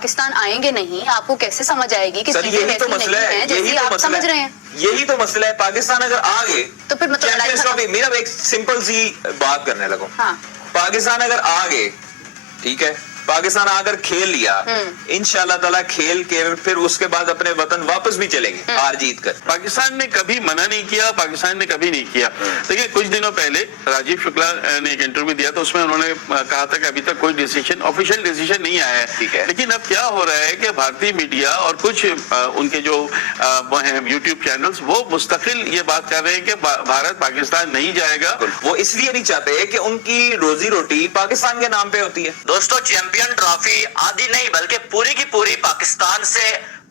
पाकिस्तान आएंगे नहीं, आपको कैसे समझ आएगी कि सर यही तो मसला है, यही तो आप मसला समझ रहे हैं। यही तो मसला है। पाकिस्तान अगर आ गए तो फिर मतलब चैंपियंस ट्रॉफी, मेरा एक सिंपल सी बात करने लगो। हाँ। पाकिस्तान अगर आ गए, ठीक है, पाकिस्तान आकर खेल लिया, इंशाल्लाह ताला खेल के फिर उसके बाद अपने वतन वापस भी चलेंगे हार जीत कर। पाकिस्तान ने कभी मना नहीं किया, पाकिस्तान ने कभी नहीं किया। देखिए कुछ दिनों पहले राजीव शुक्ला ने एक इंटरव्यू दिया था, उसमें उन्होंने कहा था कि अभी तक कोई डिसीजन, ऑफिशियल डिसीजन नहीं आया ठीक है। है। लेकिन अब क्या हो रहा है कि भारतीय मीडिया और कुछ उनके जो वो हैं यूट्यूब चैनल्स, वो मुस्तकिल ये बात कर रहे हैं कि भारत पाकिस्तान नहीं जाएगा। वो इसलिए नहीं चाहते कि उनकी रोजी रोटी पाकिस्तान के नाम पे होती है। दोस्तों, चैंपियन ट्रॉफी आधी नहीं बल्कि पूरी की पूरी पाकिस्तान से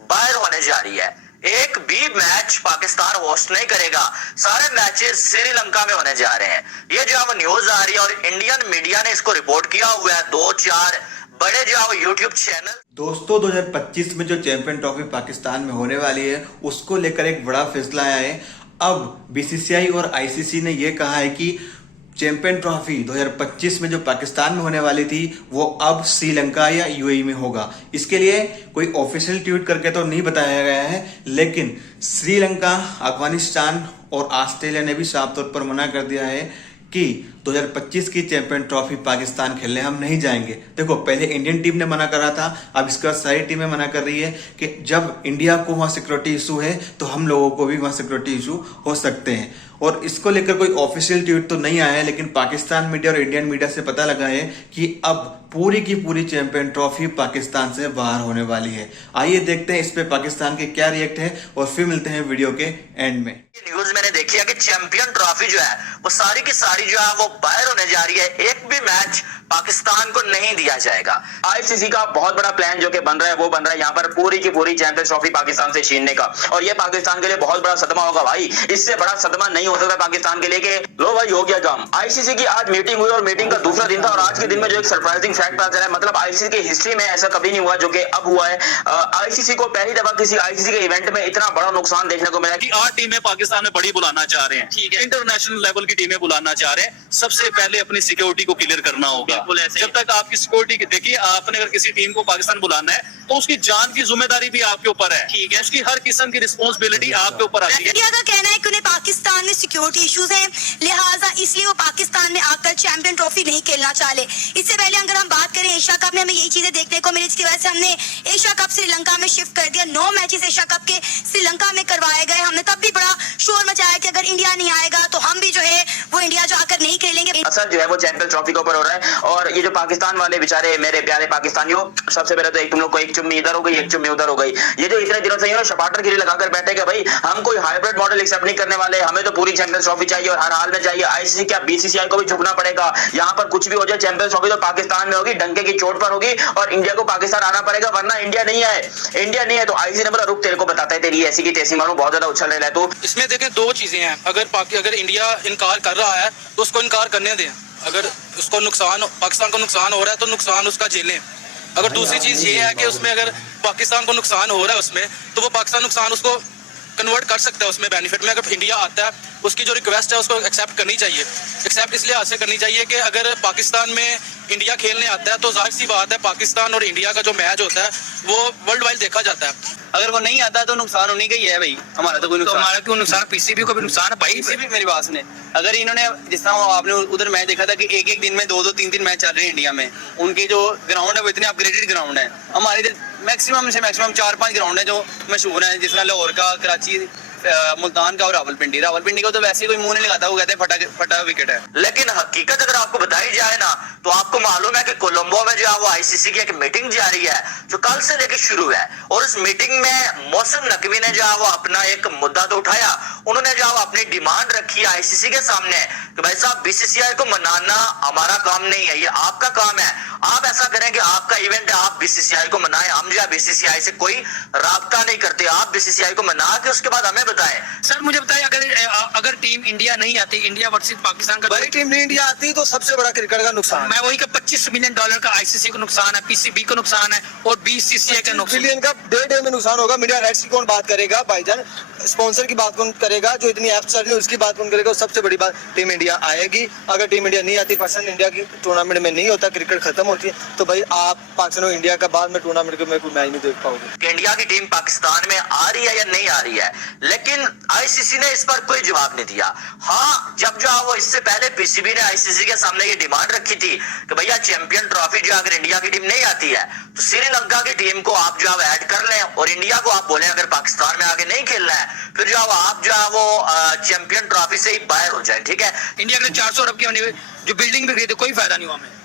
बाहर होने जा रही है। एक भी मैच पाकिस्तान होस्ट नहीं करेगा, सारे मैचेस श्रीलंका में होने जा रहे हैं। ये जो अब न्यूज आ रही है और इंडियन मीडिया ने इसको रिपोर्ट किया हुआ है, 2-4 बड़े जो यूट्यूब चैनल। दोस्तों 2025 में जो चैंपियन ट्रॉफी पाकिस्तान में होने वाली है, उसको लेकर एक बड़ा फैसला आया है। अब बीसीसीआई और आईसीसी ने यह कहा है कि चैंपियन ट्रॉफी 2025 में जो पाकिस्तान में होने वाली थी, वो अब श्रीलंका या यूएई में होगा। इसके लिए कोई ऑफिशियल ट्वीट करके तो नहीं बताया गया है, लेकिन श्रीलंका, अफगानिस्तान और ऑस्ट्रेलिया ने भी साफ तौर पर मना कर दिया है कि 2025 की चैंपियन ट्रॉफी पाकिस्तान खेलने हम नहीं जाएंगे। देखो, पहले इंडियन टीम ने मना करा था, अब इसके बाद सारी टीमें मना कर रही है कि जब इंडिया को वहां सिक्योरिटी इशू है तो हम लोगों को भी वहां सिक्योरिटी इशू हो सकते हैं। और इसको लेकर कोई ऑफिशियल ट्वीट तो नहीं आया है, लेकिन पाकिस्तान मीडिया और इंडियन मीडिया से पता लगा है कि अब पूरी की पूरी चैंपियन ट्रॉफी पाकिस्तान से बाहर होने वाली है। आइए देखते हैं इस पे पाकिस्तान के क्या रिएक्ट है और फिर मिलते हैं वीडियो के एंड में। न्यूज मैंने देखी है कि चैंपियन ट्रॉफी जो है वो सारी की सारी जो है वो बाहर होने जा रही है। एक भी मैच पाकिस्तान को नहीं दिया जाएगा। आईसीसी का बहुत बड़ा प्लान जो कि बन रहा है, वो बन रहा है यहाँ पर पूरी की पूरी चैंपियंस ट्रॉफी पाकिस्तान से छीनने का। और ये पाकिस्तान के लिए बहुत बड़ा सदमा होगा भाई। इससे बड़ा सदमा नहीं हो सकता पाकिस्तान के लिए कि लो भाई हो गया काम। आईसीसी की आज मीटिंग हुई और मीटिंग का दूसरा दिन था और आज के दिन में जो एक सरप्राइजिंग फैक्ट पता चला है, मतलब आईसीसी की हिस्ट्री में ऐसा कभी नहीं हुआ जो कि अब हुआ है। आईसीसी को पहली दफा किसी आईसीसी के इवेंट में इतना बड़ा नुकसान देखने को मिला कि 8 टीमें पाकिस्तान में बड़ी बुलाना चाह रहे हैं, ठीक है, इंटरनेशनल लेवल की टीमें बुलाना चाह रहे हैं। सबसे पहले अपनी सिक्योरिटी को क्लियर करना होगा। जब तक आपकी सिक्योरिटी, देखिए आपने अगर किसी टीम को पाकिस्तान बुलाना है तो उसकी जान की जिम्मेदारी भी आपके ऊपर है, ठीक है, उसकी हर किस्म की रिस्पॉन्सिबिलिटी आपके ऊपर आती है। इंडिया का कहना है कि उन्हें पाकिस्तान में सिक्योरिटी इश्यूज हैं, लिहाजा इसलिए वो पाकिस्तान में आकर चैंपियन ट्रॉफी नहीं खेलना चाह रहे। इससे पहले अगर हम बात करें एशिया कप में, हमें यही चीजें देखने को मिली, जिसकी वजह से हमने एशिया कप श्रीलंका में शिफ्ट कर दिया। 9 मैचेस एशिया कप के श्रीलंका में करवाए गए। हमने तब भी बड़ा शोर मचाया कि अगर इंडिया नहीं आएगा तो हम भी जो है वो इंडिया जाकर नहीं खेलेंगे। असर जो है वो चैंपियन ट्रॉफी के ऊपर हो रहा है। और ये जो पाकिस्तान वाले बेचारे मेरे प्यारे पाकिस्तानियों, सबसे पहले तो एक तुम लोग को एक चुम्मी इधर हो गई, एक चुम्मी उधर हो गई। ये जो इतने दिनों से शपाटर गिरी लगाकर बैठे कि भाई हम कोई हाइब्रिड मॉडल एक्सेप्ट नहीं करने वाले, हमें तो पूरी चैंपियंस ट्रॉफी चाहिए और हर हाल में चाहिए। आईसीसी क्या बीसीसीआई को भी झुकना पड़ेगा। यहाँ पर कुछ भी हो जाए, चैंपियंस ट्रॉफी तो पाकिस्तान में होगी, डंके की चोट पर होगी और इंडिया को पाकिस्तान आना पड़ेगा, वरना इंडिया नहीं है। इंडिया नहीं है तो आईसीसी ने बोला रुक, तेरे को बताता है, तेरी ऐसी की तैसी मालूम, बहुत ज्यादा उछल रहा है। तो इसमें देखें 2 चीजें हैं। अगर इंडिया इनकार कर रहा है तो उसको इनकार करने दें। अगर उसको नुकसान, पाकिस्तान को नुकसान हो रहा है तो नुकसान उसका झेलें। अगर दूसरी चीज ये है कि उसमें अगर पाकिस्तान को नुकसान हो रहा है उसमें, तो वो पाकिस्तान नुकसान उसको कन्वर्ट कर सकता है उसमें बेनिफिट में। अगर इंडिया आता है, उसकी जो रिक्वेस्ट है उसको एक्सेप्ट करनी चाहिए। एक्सेप्ट इसलिए हासिल करनी चाहिए कि अगर पाकिस्तान में इंडिया खेलने आता है तो जाहिर सी बात है पाकिस्तान और इंडिया का जो मैच होता है वो वर्ल्ड वाइड देखा जाता है। अगर वो नहीं आता तो नुकसान होने का ही है भाई, हमारा तो कोई नुकसान, तो हमारा क्यों नुकसान, पीसीबी को भी नुकसान है भाई। पीसीबी मेरी बात सुने, अगर इन्होंने जिस तरह आपने उधर मैच देखा था कि एक दिन में 2-2, 3-3 मैच चल रहे हैं इंडिया में, उनके जो ग्राउंड है वो इतने अपग्रेडेड ग्राउंड है। हमारे इधर मैक्सिमम से मैक्सिमम 4-5 ग्राउंड है जो मशहूर है, जिस तरह लाहौर का, कराची, मुल्तान का और रावलपिंडी का तो वैसे कोई मुंह नहीं लगाता, वो कहते हैं फटा विकेट है। लेकिन हकीकत अगर आपको बताई जाए ना तो आपको मालूम है कि कोलंबो में जो है वो आईसीसी की एक मीटिंग जारी है जो कल से लेकर शुरू है। और उस मीटिंग में मौसम नकवी ने जो है वो अपना एक मुद्दा तो उठाया। उन्होंने जो है अपनी डिमांड रखी आईसीसी के सामने कि भाई साहब बीसीसीआई को मनाना हमारा काम नहीं है, ये आपका काम है। आप ऐसा करें कि आपका इवेंट है, आप बीसीसीआई को मनाएं। हम जो है बीसीसीआई से कोई राब्ता नहीं करते, आप बीसीसीआई को मना के उसके बाद हमें बताएं। सर मुझे बताइए, अगर टीम इंडिया नहीं आती, इंडिया वर्सेस पाकिस्तान का, बड़ी टीम नहीं इंडिया आती तो सबसे बड़ा क्रिकेट का नुकसान मैं वही का $25 मिलियन का आईसीसी को नुकसान है, पीसीबी को नुकसान है और बीसीसीआई का नुकसान। बिलियन का डे में नुकसान होगा। मीडिया राइट्स की कौन बात करेगा भाईजान, स्पॉन्सर की बात कौन करेगा, जो इतनी ऐप्स चल रही है उसकी बात कौन करेगा। सबसे बड़ी बात, टीम इंडिया आएगी। अगर टीम इंडिया नहीं आती, पाकिस्तान इंडिया की टूर्नामेंट में नहीं होता, क्रिकेट खत्म होती है, तो भाई आप पाकिस्तान और इंडिया का बाद में टूर्नामेंट में कोई मैच नहीं देख पाओगे। कि इंडिया की टीम पाकिस्तान में आ रही है या नहीं आ रही है, लेकिन आईसीसी ने इस पर कोई जवाब नहीं दिया। हाँ, जब जो वो इससे पहले पीसीबी ने आईसीसी के सामने ये डिमांड रखी थी कि भैया चैंपियन ट्रॉफी जो अगर इंडिया की टीम नहीं आती है तो श्रीलंका की टीम को आप जो ऐड कर लें और इंडिया को आप बोलें अगर पाकिस्तान में आगे नहीं खेलना है फिर जो आप जो है वो चैंपियन ट्रॉफी से ही बाहर हो जाए। ठीक है, इंडिया के 400 अरब की होने जो बिल्डिंग भी खरीदे, कोई फायदा नहीं हुआ हमें।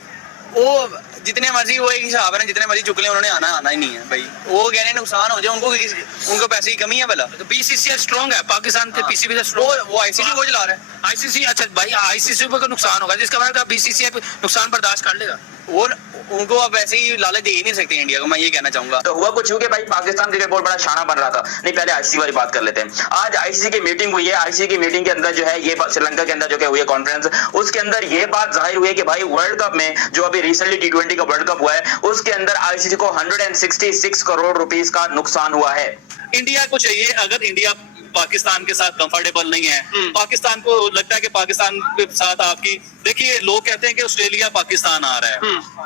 वो जितने मर्जी, वो एक हिसाब है ना, जितने मर्जी चुक ले, उन्होंने आना ही नहीं है भाई। वो कह रहे हैं नुकसान हो जाए, उनको पैसे की कमी है भला। तो बीसीसीआई स्ट्रांग है, पाकिस्तान के पीसीबी से स्ट्रांग, वो आईसीसी को चला रहा है। आईसीसी, अच्छा भाई आईसीसी को नुकसान होगा, जिसका मतलब बीसीसीआई नुकसान बर्दाश्त कर लेगा। वो उनको अब ऐसे ही लालच दे ही नहीं सकते इंडिया को, मैं ये कहना चाहूंगा। तो हुआ कुछ कि भाई पाकिस्तान क्रिकेट बोर्ड बड़ा शाना बन रहा था। नहीं, पहले आईसीसी वाली बात कर लेते हैं। आज आईसीसी की मीटिंग हुई है। आईसीसी की मीटिंग के अंदर जो है ये श्रीलंका के अंदर जो हुई है कॉन्फ्रेंस, उसके अंदर ये बात जाहिर हुई है कि भाई वर्ल्ड कप में जो अभी रिसेंटली T20 का वर्ल्ड कप हुआ है उसके अंदर आईसीसी को 166 करोड़ रुपीस का नुकसान हुआ है। इंडिया को चाहिए, अगर इंडिया पाकिस्तान के साथ कंफर्टेबल नहीं है, पाकिस्तान को लगता है कि पाकिस्तान के साथ आपकी, देखिए लोग कहते हैं कि ऑस्ट्रेलिया पाकिस्तान आ रहा है,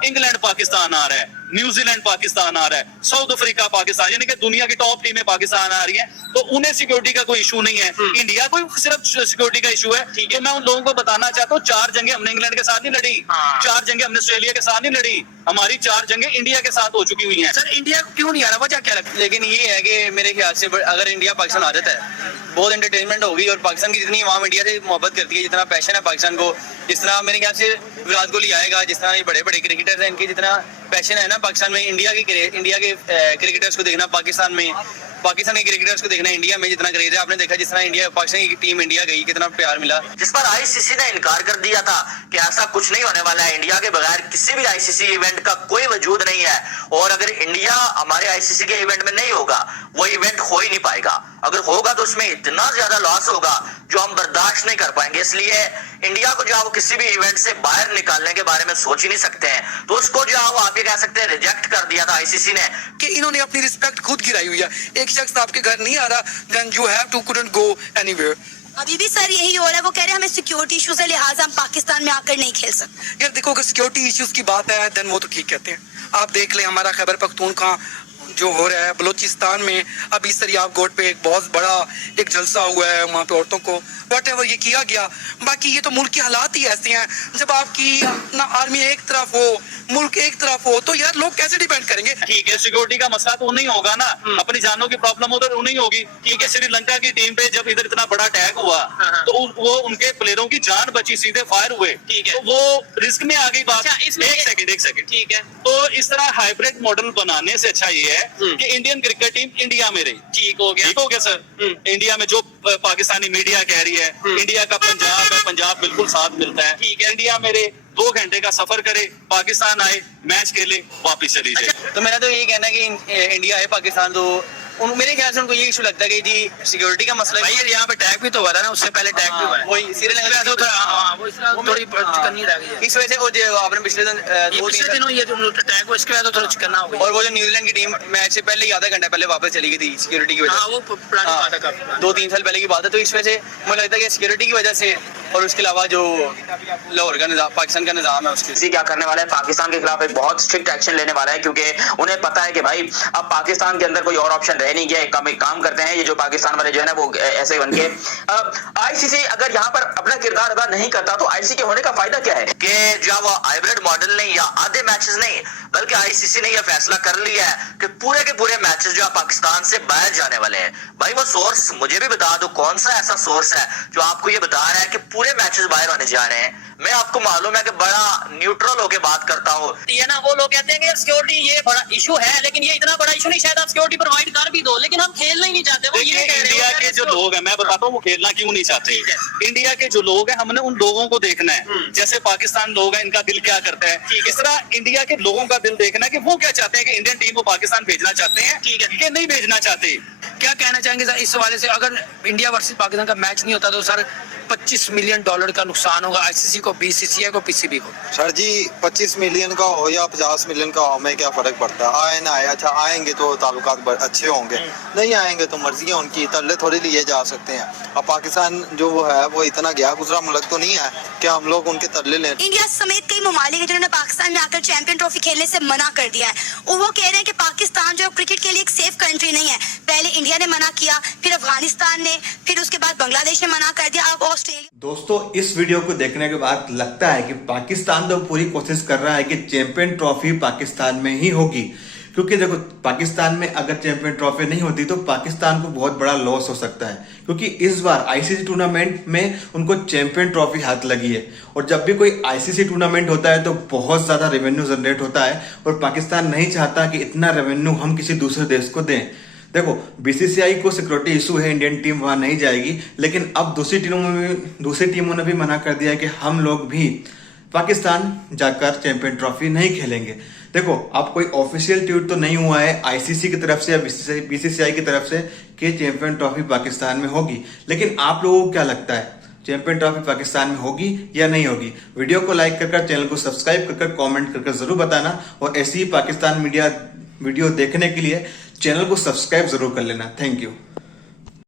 इंग्लैंड पाकिस्तान आ रहा है, न्यूजीलैंड पाकिस्तान आ रहा है, साउथ अफ्रीका पाकिस्तान, यानी कि दुनिया की टॉप टीमें पाकिस्तान आ रही हैं, तो उन्हें सिक्योरिटी का कोई इशू नहीं है। इंडिया को सिर्फ सिक्योरिटी का इशू है। तो मैं उन लोगों को बताना चाहता हूँ, 4 जंगें हमने इंग्लैंड के साथ नहीं लड़ी, 4 जंगें हमने ऑस्ट्रेलिया के साथ नहीं लड़ी, हमारी 4 जंगें इंडिया के साथ हो चुकी हुई हैं। सर इंडिया को क्यों नहीं आ रहा, वजह क्या लगता है? लेकिन ये है कि मेरे ख्याल से अगर इंडिया पाकिस्तान आ जाता है बहुत एंटरटेनमेंट होगी, और पाकिस्तान की जितनी आवाम इंडिया से मोहब्बत करती है, जितना पैशन है पाकिस्तान को, जिस तरह मेरे ख्याल से विराट कोहली आएगा, जिस तरह ये बड़े बड़े क्रिकेटर्स हैं, इनके जितना पैशन है ना पाकिस्तान में, इंडिया के क्रिकेटर्स को देखना पाकिस्तान में, पाकिस्तान के क्रिकेटर्स को देखना इंडिया में जितना क्रेज है। आपने देखा जिस तरह इंडिया पाकिस्तान की टीम इंडिया गई, कितना प्यार मिला। जिस पर आईसीसी ने इनकार कर दिया था कि ऐसा कुछ नहीं होने वाला है, इंडिया के बगैर किसी भी आईसीसी इवेंट का कोई वजूद नहीं है, और अगर इंडिया हमारे आईसीसी के इवेंट में नहीं होगा वो इवेंट हो ही नहीं पाएगा। अगर होगा तो उसमें इतना ज्यादा लॉस होगा जो हम बर्दाश्त नहीं कर पाएंगे। इसलिए इंडिया को जो है वो किसी भी इवेंट से बाहर निकालने के बारे में सोच ही नहीं सकते हैं। तो उसको जो है वो आप ये कह सकते हैं रिजेक्ट कर दिया था आईसीसी ने कि इन्होंने अपनी रिस्पेक्ट खुद गिराई हुई है। एक शख्स आपके घर नहीं आ रहा, then you have to couldn't go anywhere. अभी भी सर यही हो रहा है, वो कह रहे हैं हमें सिक्योरिटी इश्यूज है, लिहाजा हम पाकिस्तान में आकर नहीं खेल सकते। यार देखो, अगर सिक्योरिटी इश्यूज की बात है देन वो तो ठीक कहते हैं। आप देख लें हमारा खैबर पख्तूनख्वा जो हो रहा है, बलोचिस्तान में अभी सरियाब गोट पे एक बहुत बड़ा एक जलसा हुआ है, वहाँ पे औरतों को व्हाटएवर ये किया गया। बाकी ये तो मुल्क के हालात ही ऐसे हैं, जब आपकी ना आर्मी एक तरफ हो, मुल्क एक तरफ हो, तो यार लोग कैसे डिपेंड करेंगे। ठीक है, सिक्योरिटी का मसला तो नहीं होगा ना, अपनी जानों की प्रॉब्लम उधर नहीं होगी। ठीक है, श्रीलंका की टीम पे जब इधर इतना बड़ा अटैक हुआ तो वो उनके प्लेयरों की जान बची, सीधे फायर हुए, तो वो रिस्क में आ गई बात। एक सेकंड, ठीक है। तो इस तरह हाइब्रिड मॉडल बनाने से अच्छा ये है कि इंडियन क्रिकेट टीम इंडिया में रही। ठीक हो गया सर। इंडिया में जो पाकिस्तानी मीडिया कह रही है, इंडिया का पंजाब है, पंजाब बिल्कुल साथ मिलता है। ठीक है, इंडिया मेरे 2 घंटे का सफर करे, पाकिस्तान आए, मैच खेले, वापिस चली जाए। तो मेरा तो यही कहना है कि इंडिया है पाकिस्तान, तो मेरे ख्याल से उनको ये इशू लगता है कि जी सिक्योरिटी का मसला है। यहाँ पे टैग भी तो हुआ था ना, उससे पहले टैग भी हुआ है, वही श्रीलंका तो थोड़ी चिकनी रह गई है इस वजह से। वो जो आपने पिछले दिनों ये जो टैग हुआ इसके बाद थोड़ा चिकना हो गया। और वो जो न्यूजीलैंड की टीम मैच से पहले ही आधा घंटा पहले वापस चली गई थी सिक्योरिटी की वजह से। वो पुरानी बात है, काफी 2-3 साल पहले की बात है। तो इस वजह से मुझे लगता है कि सिक्योरिटी की वजह से, और उसके अलावा जो लाहौर का निजाम, पाकिस्तान का निजाम है, उसके क्या करने वाला है, पाकिस्तान के खिलाफ एक बहुत स्ट्रिक्ट एक्शन लेने वाला है, क्योंकि उन्हें पता है कि भाई अब पाकिस्तान के अंदर कोई और ऑप्शन रह नहीं गया। एक काम करते हैं ये जो पाकिस्तान वाले जो है ना वो ऐसे बन के। आईसीसी अगर यहाँ पर अपना किरदार अदा नहीं करता तो आईसीसी के होने का फायदा क्या है कि जो वो हाइब्रिड मॉडल नहीं या आधे मैचेस नहीं, बल्कि आईसीसी ने यह फैसला कर लिया है कि पूरे के पूरे मैचेस जो पाकिस्तान से बाहर जाने वाले हैं। भाई वो सोर्स मुझे भी बता दो, कौन सा ऐसा सोर्स है जो आपको ये बता रहा है कि पूरे मैचेस बाहर होने जा रहे हैं। मैं आपको मालूम है कि बड़ा न्यूट्रल होके बात करता हूँ। ये ना वो लोग कहते हैं कि सिक्योरिटी ये बड़ा इशू है, लेकिन ये इतना बड़ा इशू नहीं, शायद आप सिक्योरिटी प्रोवाइड कर भी दो, लेकिन हम खेलना ही नहीं चाहते। वो ये कह रहे इंडिया के जो लोग हैं, मैं बताता हूँ वो खेलना क्यों नहीं चाहते। इंडिया के जो लोग हैं, हमने उन लोगों को देखना है, जैसे पाकिस्तान लोग हैं, इनका दिल क्या करता है, इस तरह इंडिया के लोगों का दिल देखना है कि वो क्या चाहते हैं, कि इंडियन टीम को पाकिस्तान भेजना चाहते हैं कि नहीं भेजना चाहते। क्या कहना चाहेंगे सर इस हवाले से? अगर इंडिया वर्सेस पाकिस्तान का मैच नहीं होता तो सर $25 मिलियन का नुकसान होगा आईसीसी को, बीसीसीआई को, पीसीबी को। सर जी 25 मिलियन का हो या 50 मिलियन का हो, हमें क्या फर्क पड़ता है? आए ना आए, अच्छा आएंगे तो ताल्लुकात अच्छे होंगे, नहीं आएंगे तो मर्जी है उनकी, तरले थोड़ी लिए जा सकते हैं। अब पाकिस्तान जो वो है वो इतना गया गुजरा मुल्क तो नहीं है कि हम लोग उनके तरले लें। इंडिया समेत कई ममालिक हैं जिन्होंने पाकिस्तान में आकर चैंपियन ट्रॉफी खेलने से मना कर दिया है और वो कह रहे हैं कि पाकिस्तान जो क्रिकेट के लिए एक सेफ कंट्री नहीं है। पहले इंडिया ने मना किया, फिर अफगानिस्तान ने, फिर उसके बाद बांग्लादेश ने मना कर दिया, अब ऑस्ट्रेलिया। दोस्तों इस वीडियो को देखने के बाद लगता है कि पाकिस्तान तो पूरी कोशिश कर रहा है कि चैंपियन ट्रॉफी पाकिस्तान में ही होगी, क्योंकि देखो पाकिस्तान में अगर चैंपियन ट्रॉफी नहीं होती तो पाकिस्तान को बहुत बड़ा लॉस हो सकता है, क्योंकि इस बार आईसीसी टूर्नामेंट में उनको चैंपियन ट्रॉफी हाथ लगी है और जब भी कोई आईसीसी टूर्नामेंट होता है तो बहुत ज्यादा रेवेन्यू जनरेट होता है और पाकिस्तान नहीं चाहता कि इतना रेवेन्यू हम किसी दूसरे देश को दें। देखो बीसीसीआई को सिक्योरिटी इशू है, इंडियन टीम वहां नहीं जाएगी, लेकिन अब दूसरी टीमों ने भी मना कर दिया है कि हम लोग भी पाकिस्तान जाकर चैंपियन ट्रॉफी नहीं खेलेंगे। देखो अब कोई ऑफिशियल ट्वीट तो नहीं हुआ है आईसीसी की तरफ से या बीसीसीआई की तरफ से कि चैंपियन ट्रॉफी पाकिस्तान में होगी, लेकिन आप लोगों को क्या लगता है चैंपियन ट्रॉफी पाकिस्तान में होगी या नहीं होगी? वीडियो को लाइक कर चैनल को सब्सक्राइब कर कमेंट कर जरूर बताना और ऐसी ही पाकिस्तान मीडिया वीडियो देखने के लिए चैनल को सब्सक्राइब जरूर कर लेना। Thank you.